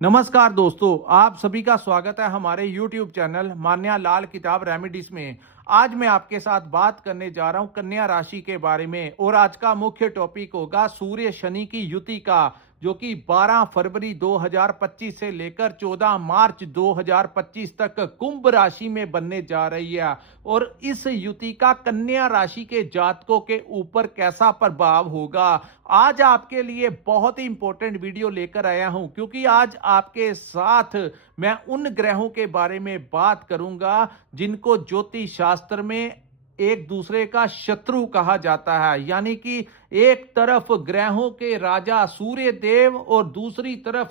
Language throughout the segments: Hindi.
नमस्कार दोस्तों, आप सभी का स्वागत है हमारे YouTube चैनल मान्या लाल किताब रेमेडीज में। आज मैं आपके साथ बात करने जा रहा हूं कन्या राशि के बारे में और आज का मुख्य टॉपिक होगा सूर्य शनि की युति का, जो कि 12 फरवरी 2025 से लेकर 14 मार्च 2025 तक कुंभ राशि में बनने जा रही है। और इस युति का कन्या राशि के जातकों के ऊपर कैसा प्रभाव होगा, आज आपके लिए बहुत ही इंपॉर्टेंट वीडियो लेकर आया हूं, क्योंकि आज आपके साथ मैं उन ग्रहों के बारे में बात करूंगा जिनको ज्योतिष शास्त्र में एक दूसरे का शत्रु कहा जाता है। यानी कि एक तरफ ग्रहों के राजा सूर्य देव और दूसरी तरफ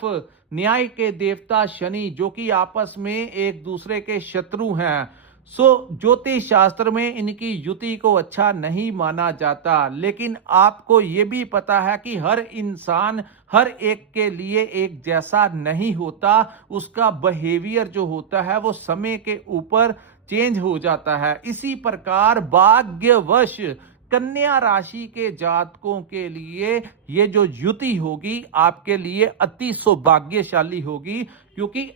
न्याय के देवता शनि, जो कि आपस में एक दूसरे के शत्रु हैं। ज्योतिष शास्त्र में इनकी युति को अच्छा नहीं माना जाता, लेकिन आपको यह भी पता है कि हर इंसान हर एक के लिए एक जैसा नहीं होता। उसका बिहेवियर जो होता है वो समय के ऊपर चेंज हो जाता है। इसी प्रकार भाग्यवश कन्या राशि के जातकों के लिए ये जो युति होगी आपके लिए अति सौभाग्यशाली होगी, क्योंकि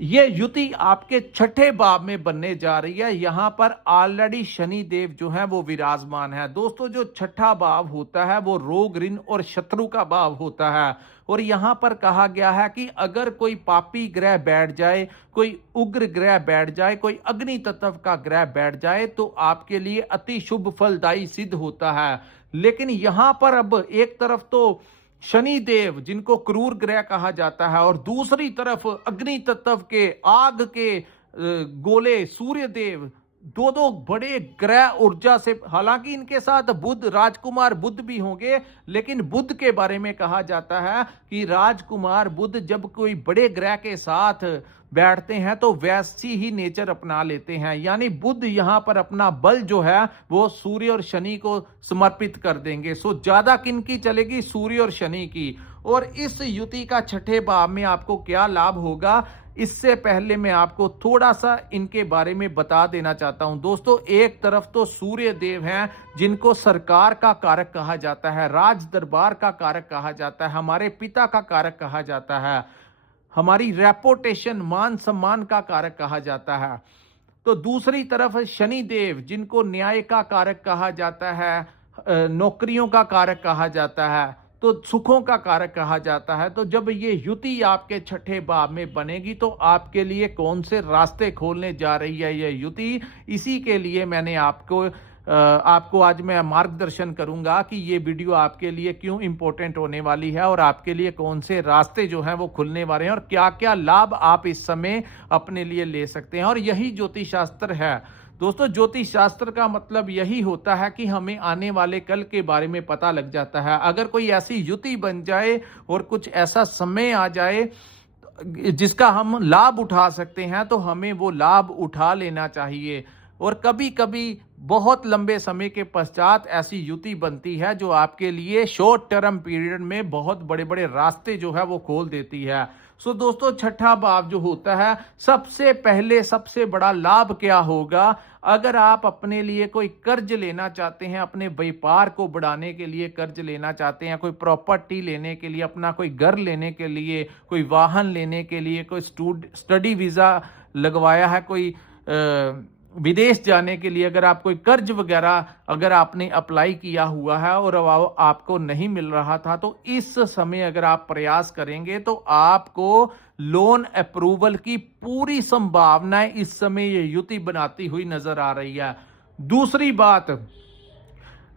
ये युति आपके छठे भाव में बनने जा रही है। यहां पर ऑलरेडी शनि देव जो है वो विराजमान है। दोस्तों, जो छठा भाव होता है वो रोग, ऋण और शत्रु का भाव होता है। और यहां पर कहा गया है कि अगर कोई पापी ग्रह बैठ जाए, कोई उग्र ग्रह बैठ जाए, कोई अग्नि तत्व का ग्रह बैठ जाए तो आपके लिए अति शुभ फलदायी सिद्ध होता है। लेकिन यहां पर अब एक तरफ तो शनि देव जिनको क्रूर ग्रह कहा जाता है और दूसरी तरफ अग्नि तत्व के आग के गोले सूर्य देव, दो दो बड़े ग्रह ऊर्जा से, हालांकि इनके साथ बुध, राजकुमार बुध भी होंगे, लेकिन बुध के बारे में कहा जाता है कि राजकुमार बुध जब कोई बड़े ग्रह के साथ बैठते हैं तो वैसी ही नेचर अपना लेते हैं। यानी बुध यहां पर अपना बल जो है वो सूर्य और शनि को समर्पित कर देंगे। ज्यादा किनकी चलेगी? सूर्य और शनि की। और इस युति का छठे भाव में आपको क्या लाभ होगा, इससे पहले मैं आपको थोड़ा सा इनके बारे में बता देना चाहता हूं। दोस्तों, एक तरफ तो सूर्य देव हैं जिनको सरकार का कारक कहा जाता है, राज दरबार का कारक कहा जाता है, हमारे पिता का कारक कहा जाता है, हमारी रेपुटेशन, मान सम्मान का कारक कहा जाता है। तो दूसरी तरफ शनि देव जिनको न्याय का कारक कहा जाता है, नौकरियों का कारक कहा जाता है, तो सुखों का कारक कहा जाता है। तो जब ये युति आपके छठे भाव में बनेगी तो आपके लिए कौन से रास्ते खोलने जा रही है ये युति, इसी के लिए मैंने आपको आज मैं मार्गदर्शन करूंगा कि ये वीडियो आपके लिए क्यों इंपॉर्टेंट होने वाली है और आपके लिए कौन से रास्ते जो हैं वो खुलने वाले हैं और क्या क्या लाभ आप इस समय अपने लिए ले सकते हैं। और यही ज्योतिष शास्त्र है। दोस्तों, ज्योतिष शास्त्र का मतलब यही होता है कि हमें आने वाले कल के बारे में पता लग जाता है। अगर कोई ऐसी युति बन जाए और कुछ ऐसा समय आ जाए जिसका हम लाभ उठा सकते हैं तो हमें वो लाभ उठा लेना चाहिए। और कभी कभी बहुत लंबे समय के पश्चात ऐसी युति बनती है जो आपके लिए शॉर्ट टर्म पीरियड में बहुत बड़े बड़े रास्ते जो है वो खोल देती है। दोस्तों, छठा भाव जो होता है, सबसे पहले सबसे बड़ा लाभ क्या होगा, अगर आप अपने लिए कोई कर्ज लेना चाहते हैं, अपने व्यापार को बढ़ाने के लिए कर्ज लेना चाहते हैं, कोई प्रॉपर्टी लेने के लिए, अपना कोई घर लेने के लिए, कोई वाहन लेने के लिए, कोई स्टडी वीजा लगवाया है, कोई विदेश जाने के लिए, अगर आप कोई कर्ज वगैरह अगर आपने अप्लाई किया हुआ है और आपको नहीं मिल रहा था, तो इस समय अगर आप प्रयास करेंगे तो आपको लोन अप्रूवल की पूरी संभावनाएं इस समय ये युति बनाती हुई नजर आ रही है। दूसरी बात,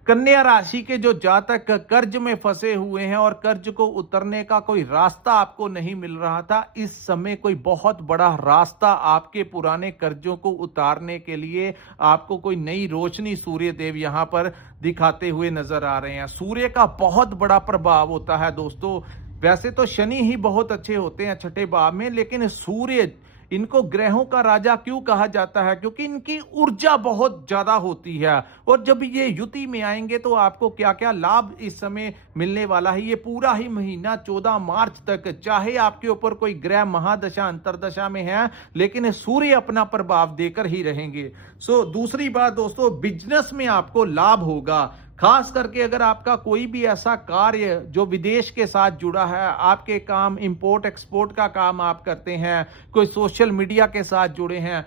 कन्या राशि के जो जातक कर्ज में फंसे हुए हैं और कर्ज को उतरने का कोई रास्ता आपको नहीं मिल रहा था, इस समय कोई बहुत बड़ा रास्ता आपके पुराने कर्जों को उतारने के लिए आपको कोई नई रोशनी सूर्य देव यहां पर दिखाते हुए नजर आ रहे हैं। सूर्य का बहुत बड़ा प्रभाव होता है दोस्तों। वैसे तो शनि ही बहुत अच्छे होते हैं छठे भाव में, लेकिन सूर्य, इनको ग्रहों का राजा क्यों कहा जाता है, क्योंकि इनकी ऊर्जा बहुत ज्यादा होती है। और जब ये युति में आएंगे तो आपको क्या क्या लाभ इस समय मिलने वाला है, ये पूरा ही महीना 14 मार्च तक, चाहे आपके ऊपर कोई ग्रह महादशा अंतरदशा में है, लेकिन सूर्य अपना प्रभाव देकर ही रहेंगे। दूसरी बात दोस्तों, बिजनेस में आपको लाभ होगा। खास करके अगर आपका कोई भी ऐसा कार्य जो विदेश के साथ जुड़ा है, आपके काम इंपोर्ट एक्सपोर्ट का काम आप करते हैं, कोई सोशल मीडिया के साथ जुड़े हैं,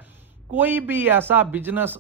कोई भी ऐसा बिजनेस,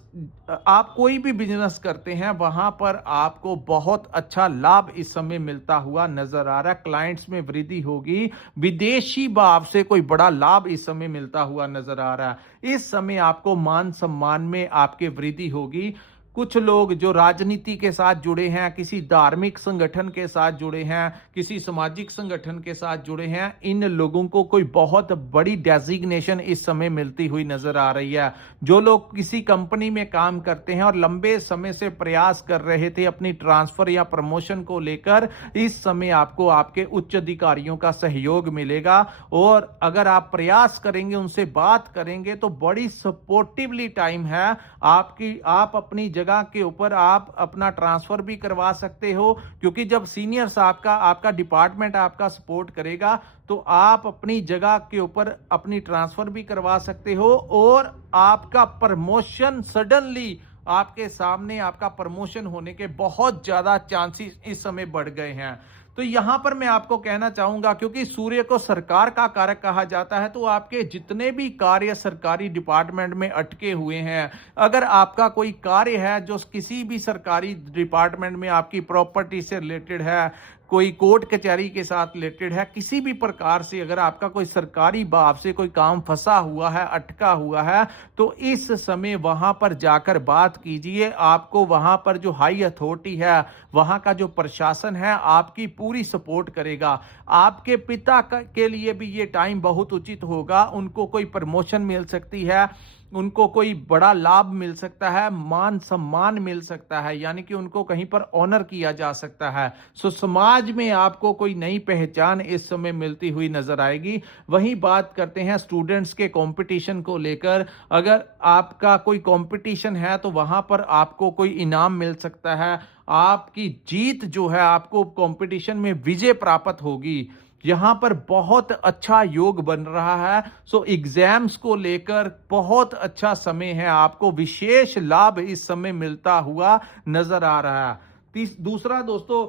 आप कोई भी बिजनेस करते हैं, वहां पर आपको बहुत अच्छा लाभ इस समय मिलता हुआ नजर आ रहा है। क्लाइंट्स में वृद्धि होगी, विदेशी भाव से कोई बड़ा लाभ इस समय मिलता हुआ नजर आ रहा है। इस समय आपको मान सम्मान में आपके वृद्धि होगी। कुछ लोग जो राजनीति के साथ जुड़े हैं, किसी धार्मिक संगठन के साथ जुड़े हैं, किसी सामाजिक संगठन के साथ जुड़े हैं, इन लोगों को कोई बहुत बड़ी डेजिग्नेशन इस समय मिलती हुई नजर आ रही है। जो लोग किसी कंपनी में काम करते हैं और लंबे समय से प्रयास कर रहे थे अपनी ट्रांसफर या प्रमोशन को लेकर, इस समय आपको आपके उच्च अधिकारियों का सहयोग मिलेगा। और अगर आप प्रयास करेंगे, उनसे बात करेंगे, तो बड़ी सपोर्टिवली टाइम है आपकी। आप अपनी जगह के ऊपर आप अपना ट्रांसफर भी करवा सकते हो, क्योंकि जब सीनियर्स आपका डिपार्टमेंट आपका सपोर्ट करेगा, तो आप अपनी जगह के ऊपर अपनी ट्रांसफर भी करवा सकते हो और आपका प्रमोशन सडनली आपके सामने आपका प्रमोशन होने के बहुत ज्यादा चांसेस इस समय बढ़ गए हैं। तो यहां पर मैं आपको कहना चाहूंगा, क्योंकि सूर्य को सरकार का कारक कहा जाता है, तो आपके जितने भी कार्य सरकारी डिपार्टमेंट में अटके हुए हैं, अगर आपका कोई कार्य है जो किसी भी सरकारी डिपार्टमेंट में आपकी प्रॉपर्टी से रिलेटेड है, कोई कोर्ट कचहरी के साथ रिलेटेड है, किसी भी प्रकार से अगर आपका कोई सरकारी भाव से कोई काम फंसा हुआ है, अटका हुआ है, तो इस समय वहां पर जाकर बात कीजिए। आपको वहां पर जो हाई अथॉरिटी है, वहां का जो प्रशासन है, आपकी पूरी सपोर्ट करेगा। आपके पिता के लिए भी ये टाइम बहुत उचित होगा। उनको कोई प्रमोशन मिल सकती है, उनको कोई बड़ा लाभ मिल सकता है, मान सम्मान मिल सकता है, यानी कि उनको कहीं पर ऑनर किया जा सकता है। सो समाज में आपको कोई नई पहचान इस समय मिलती हुई नजर आएगी। वहीं बात करते हैं स्टूडेंट्स के कंपटीशन को लेकर। अगर आपका कोई कंपटीशन है, तो वहां पर आपको कोई इनाम मिल सकता है। आपकी जीत जो है, आपको कंपटीशन में विजय प्राप्त होगी। यहां पर बहुत अच्छा योग बन रहा है। सो एग्जाम्स को लेकर बहुत अच्छा समय है, आपको विशेष लाभ इस समय मिलता हुआ नजर आ रहा है। दूसरा दोस्तों,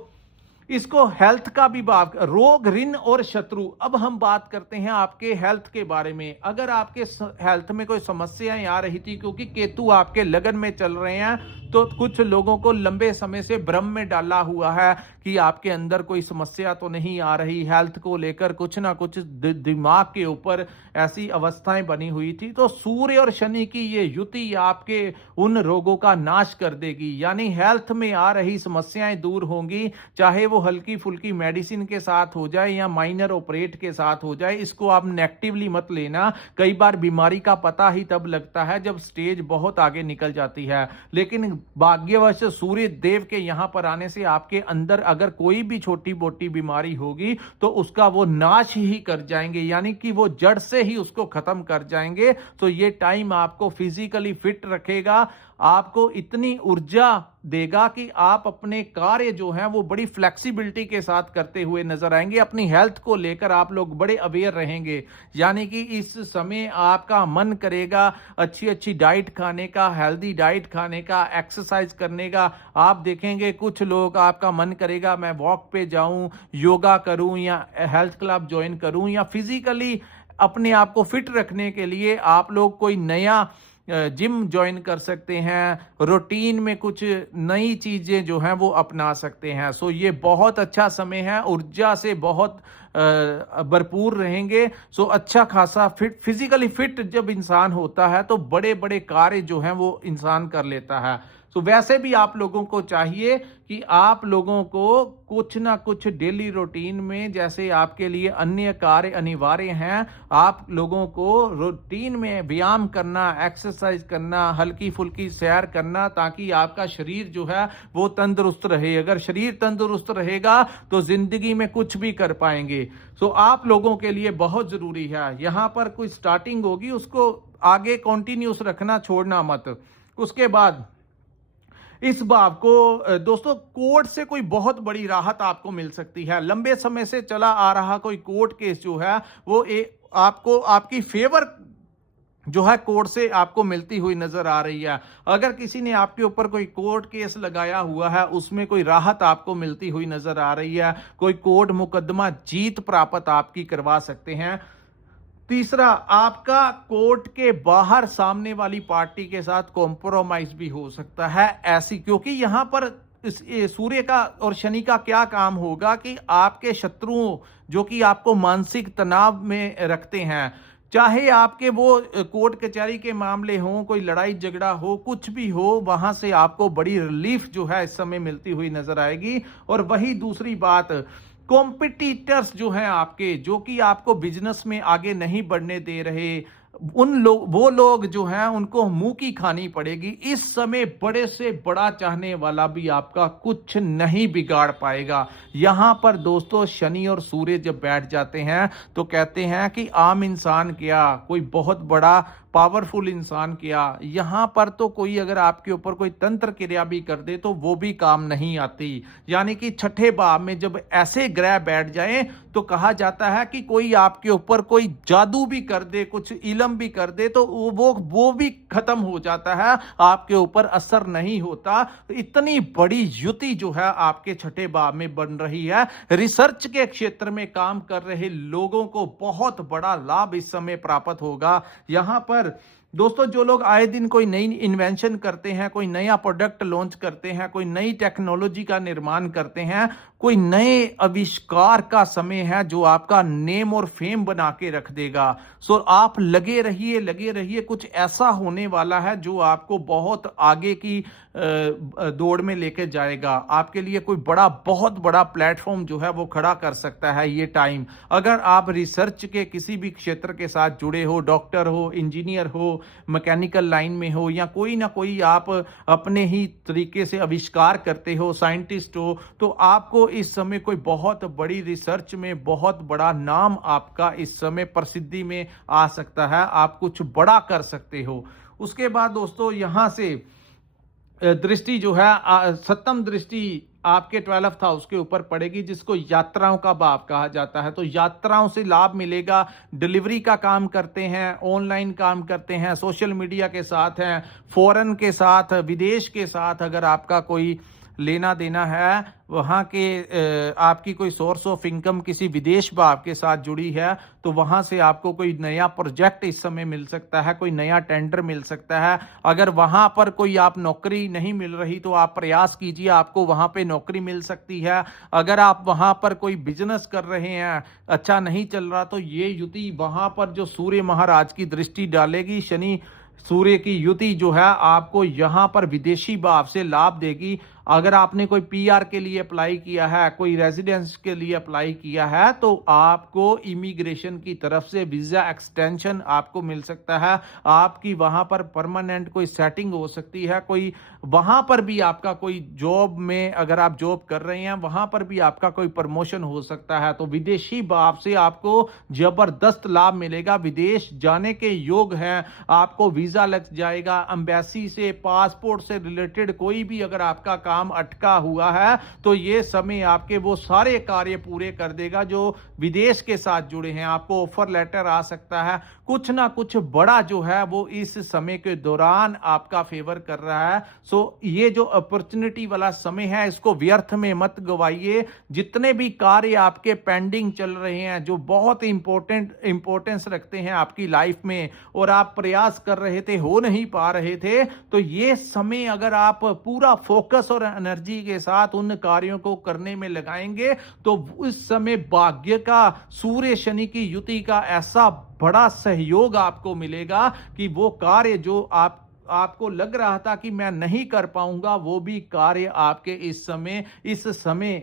इसको हेल्थ का भी बात, रोग, ऋण और शत्रु। अब हम बात करते हैं आपके हेल्थ के बारे में। अगर आपके हेल्थ में कोई समस्याएं आ रही थी, क्योंकि केतु आपके लगन में चल रहे हैं, तो कुछ लोगों को लंबे समय से भ्रम में डाला हुआ है कि आपके अंदर कोई समस्या तो नहीं आ रही, हेल्थ को लेकर कुछ ना कुछ दिमाग के ऊपर ऐसी अवस्थाएं बनी हुई थी। तो सूर्य और शनि की ये युति आपके उन रोगों का नाश कर देगी, यानी हेल्थ में आ रही समस्याएं दूर होंगी। चाहे वो हल्की फुल्की मेडिसिन के साथ हो जाए या माइनर ऑपरेट के साथ हो जाए, इसको आप नेगेटिवली मत लेना। कई बार बीमारी का पता ही तब लगता है जब स्टेज बहुत आगे निकल जाती है। लेकिन भाग्यवश सूर्य देव के यहां पर आने से आपके अंदर अगर कोई भी छोटी मोटी बीमारी होगी, तो उसका वो नाश ही कर जाएंगे, यानी कि वो जड़ से ही उसको खत्म कर जाएंगे। तो ये टाइम आपको फिजिकली फिट रखेगा, आपको इतनी ऊर्जा देगा कि आप अपने कार्य जो हैं वो बड़ी फ्लेक्सिबिलिटी के साथ करते हुए नजर आएंगे। अपनी हेल्थ को लेकर आप लोग बड़े अवेयर रहेंगे, यानी कि इस समय आपका मन करेगा अच्छी अच्छी डाइट खाने का, हेल्दी डाइट खाने का, एक्सरसाइज करने का। आप देखेंगे कुछ लोग, आपका मन करेगा मैं वॉक पे जाऊं, योगा करूं या हेल्थ क्लब ज्वाइन करूं, या फिजिकली अपने आप को फिट रखने के लिए आप लोग कोई नया जिम ज्वाइन कर सकते हैं। रूटीन में कुछ नई चीजें जो हैं वो अपना सकते हैं। सो ये बहुत अच्छा समय है, ऊर्जा से बहुत भरपूर रहेंगे। सो अच्छा खासा फिट, फिजिकली फिट जब इंसान होता है, तो बड़े बड़े कार्य जो हैं वो इंसान कर लेता है। तो वैसे भी आप लोगों को चाहिए कि आप लोगों को कुछ ना कुछ डेली रूटीन में, जैसे आपके लिए अन्य कार्य अनिवार्य हैं, आप लोगों को रूटीन में व्यायाम करना, एक्सरसाइज करना, हल्की फुल्की सैर करना, ताकि आपका शरीर जो है वो तंदुरुस्त रहे। अगर शरीर तंदुरुस्त रहेगा तो जिंदगी में कुछ भी कर पाएंगे। सो आप लोगों के लिए बहुत जरूरी है, यहां पर कोई स्टार्टिंग होगी उसको आगे कंटिन्यूस रखना, छोड़ना मत। उसके बाद इस भाव को दोस्तों, कोर्ट से कोई बहुत बड़ी राहत आपको मिल सकती है। लंबे समय से चला आ रहा कोई कोर्ट केस जो है वो आपको आपकी फेवर जो है कोर्ट से आपको मिलती हुई नजर आ रही है। अगर किसी ने आपके ऊपर कोई कोर्ट केस लगाया हुआ है, उसमें कोई राहत आपको मिलती हुई नजर आ रही है, कोई कोर्ट मुकदमा जीत प्राप्त आपकी करवा सकते हैं। तीसरा, आपका कोर्ट के बाहर सामने वाली पार्टी के साथ कॉम्प्रोमाइज भी हो सकता है ऐसी, क्योंकि यहां पर सूर्य का और शनि का क्या काम होगा कि आपके शत्रुओं जो कि आपको मानसिक तनाव में रखते हैं, चाहे आपके वो कोर्ट कचहरी के मामले हों, कोई लड़ाई झगड़ा हो, कुछ भी हो, वहां से आपको बड़ी रिलीफ जो है इस समय मिलती हुई नजर आएगी। और वही दूसरी बात, कॉम्पिटिटर्स जो हैं आपके, जो कि आपको बिजनेस में आगे नहीं बढ़ने दे रहे, वो लोग जो हैं उनको मुंह की खानी पड़ेगी। इस समय बड़े से बड़ा चाहने वाला भी आपका कुछ नहीं बिगाड़ पाएगा। यहां पर दोस्तों शनि और सूर्य जब बैठ जाते हैं तो कहते हैं कि आम इंसान क्या, कोई बहुत बड़ा पावरफुल इंसान क्या, यहां पर तो कोई अगर आपके ऊपर कोई तंत्र क्रिया भी कर दे तो वो भी काम नहीं आती। यानी कि छठे भाव में जब ऐसे ग्रह बैठ जाएं तो कहा जाता है कि कोई आपके ऊपर कोई जादू भी कर दे, कुछ इलम भी कर दे, तो वो भी खत्म हो जाता है, आपके ऊपर असर नहीं होता। तो इतनी बड़ी युति जो है आपके छठे भाव में बन रही है। रिसर्च के क्षेत्र में काम कर रहे लोगों को बहुत बड़ा लाभ इस समय प्राप्त होगा। यहां पर दोस्तों जो लोग आए दिन कोई नई इन्वेंशन करते हैं, कोई नया प्रोडक्ट लॉन्च करते हैं, कोई नई टेक्नोलॉजी का निर्माण करते हैं, कोई नए आविष्कार का समय है जो आपका नेम और फेम बना के रख देगा। सो आप लगे रहिए, कुछ ऐसा होने वाला है जो आपको बहुत आगे की दौड़ में लेके जाएगा। आपके लिए कोई बहुत बड़ा प्लेटफॉर्म जो है वो खड़ा कर सकता है ये टाइम। अगर आप रिसर्च के किसी भी क्षेत्र के साथ जुड़े हो, डॉक्टर हो, इंजीनियर हो, मैकेनिकल लाइन में हो, या कोई ना कोई आप अपने ही तरीके से आविष्कार करते हो, साइंटिस्ट हो, तो आपको इस समय कोई बहुत बड़ी रिसर्च में बहुत बड़ा नाम आपका इस समय प्रसिद्धि में आ सकता है। आप कुछ बड़ा कर सकते हो। उसके बाद दोस्तों यहां से दृष्टि जो है, सप्तम दृष्टि आपके 12th हाउस के ऊपर पड़ेगी, जिसको यात्राओं का भाव कहा जाता है। तो यात्राओं से लाभ मिलेगा। डिलीवरी का काम करते हैं, ऑनलाइन काम करते हैं, सोशल मीडिया के साथ हैं, फॉरेन के साथ, विदेश के साथ अगर आपका कोई लेना देना है, वहाँ के आपकी कोई सोर्स ऑफ इनकम किसी विदेश भाव के साथ जुड़ी है, तो वहाँ से आपको कोई नया प्रोजेक्ट इस समय मिल सकता है, कोई नया टेंडर मिल सकता है। अगर वहाँ पर कोई आप नौकरी नहीं मिल रही तो आप प्रयास कीजिए, आपको वहाँ पे नौकरी मिल सकती है। अगर आप वहाँ पर कोई बिजनेस कर रहे हैं, अच्छा नहीं चल रहा, तो ये युति वहाँ पर जो सूर्य महाराज की दृष्टि डालेगी, शनि सूर्य की युति जो है आपको यहां पर विदेशी भाव से लाभ देगी। अगर आपने कोई पीआर के लिए अप्लाई किया है, कोई रेजिडेंस के लिए अप्लाई किया है, तो आपको इमिग्रेशन की तरफ से वीजा एक्सटेंशन आपको मिल सकता है। आपकी वहां पर परमानेंट कोई सेटिंग हो सकती है, कोई वहां पर भी आपका कोई जॉब में अगर आप जॉब कर रहे हैं वहां पर भी आपका कोई प्रमोशन हो सकता है। तो विदेशी भाव से आपको जबरदस्त लाभ मिलेगा। विदेश जाने के योग हैं, आपको वीजा लग जाएगा। एम्बेसी से, पासपोर्ट से रिलेटेड कोई भी अगर आपका काम अटका हुआ है तो ये समय आपके वो सारे कार्य पूरे कर देगा जो विदेश के साथ जुड़े हैं। आपको ऑफर लेटर आ सकता है, कुछ ना कुछ बड़ा जो है वो इस समय के दौरान आपका फेवर कर रहा है। सो ये जो अपॉर्चुनिटी वाला समय है इसको व्यर्थ में मत गवाइए। जितने भी कार्य आपके पेंडिंग चल रहे हैं, जो बहुत इंपॉर्टेंस रखते हैं आपकी लाइफ में, और आप प्रयास कर रहे थे, हो नहीं पा रहे थे, तो ये समय अगर आप पूरा फोकस और एनर्जी के साथ उन कार्यों को करने में लगाएंगे तो उस समय भाग्य का, सूर्य शनि की युति का ऐसा बड़ा सहयोग आपको मिलेगा कि वो कार्य जो आपको लग रहा था कि मैं नहीं कर पाऊंगा, वो भी कार्य आपके इस समय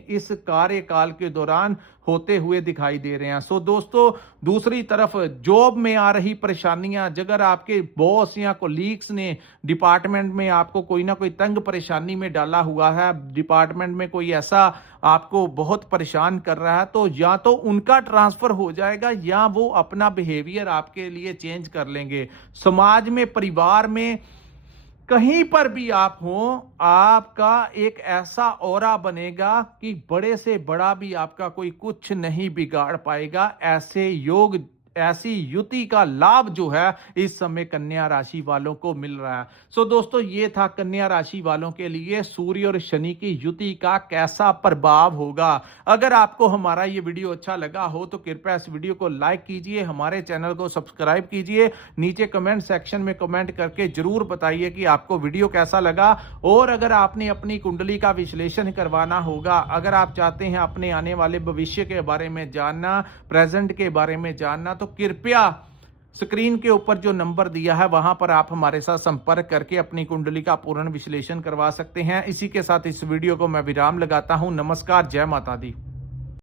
इस कार्यकाल के दौरान होते हुए दिखाई दे रहे हैं। सो दोस्तों, दूसरी तरफ जॉब में आ रही परेशानियां, अगर आपके बॉस या कोलीग्स ने डिपार्टमेंट में आपको कोई ना कोई तंग परेशानी में डाला हुआ है, डिपार्टमेंट में कोई ऐसा आपको बहुत परेशान कर रहा है, तो या तो उनका ट्रांसफर हो जाएगा या वो अपना बिहेवियर आपके लिए चेंज कर लेंगे। समाज में, परिवार में, कहीं पर भी आप हो, आपका एक ऐसा ऑरा बनेगा कि बड़े से बड़ा भी आपका कोई कुछ नहीं बिगाड़ पाएगा। ऐसे योग ऐसी युति का लाभ जो है इस समय कन्या राशि वालों को मिल रहा है। सो दोस्तों, ये था कन्या राशि वालों के लिए सूर्य और शनि की युति का कैसा प्रभाव होगा। अगर आपको हमारा ये वीडियो अच्छा लगा हो तो कृपया इस वीडियो को लाइक कीजिए, हमारे चैनल को सब्सक्राइब कीजिए, नीचे कमेंट सेक्शन में कमेंट करके जरूर बताइए कि आपको वीडियो कैसा लगा। और अगर आपने अपनी कुंडली का विश्लेषण करवाना होगा, अगर आप चाहते हैं अपने आने वाले भविष्य के बारे में जानना, प्रेजेंट के बारे में जानना, तो कृपया स्क्रीन के ऊपर जो नंबर दिया है वहां पर आप हमारे साथ संपर्क करके अपनी कुंडली का पूर्ण विश्लेषण करवा सकते हैं। इसी के साथ इस वीडियो को मैं विराम लगाता हूं। नमस्कार, जय माता दी।